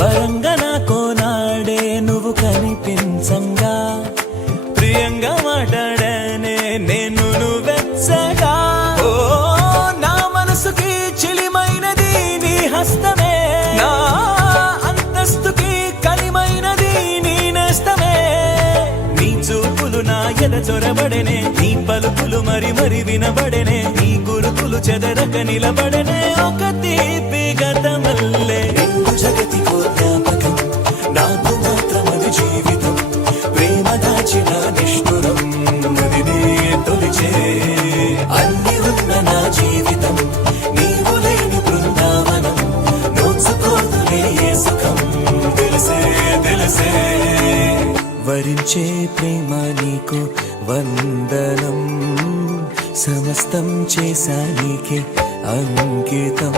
వరంగా నాకో నాడే నువ్వు కనిపించంగా, ప్రియంగా మాట్లాడానే నేను నువ్వెచ్చగా. ఓ నా మనసుకి చిలిమైనది నీ హస్తమే, నా అంతస్తుకి కలిమైనది నీ నేస్తమే. నీ చూపులు నా ఎద చొరబడెనే, నీ పలుకులు మరి మరి వినబడెనే, నీ గురుకులు చెదరక నిలబడెనే ఒక తీపి గతమల్లే. రెండు జగతికో జ్ఞాపకం, నాకు మాత్రమది జీవితం, ప్రేమ దాచిన నిష్ఠురం నదినే తొలిచే. అన్ని ఉన్న నా జీవితం నీవు లేని బృందావనం, నోచుకోదులే ఏ సుఖం తెలిసే తెలిసే. వరించే ప్రేమ నీకు వందనం, సమస్తం చేశా నీకే అంకితం.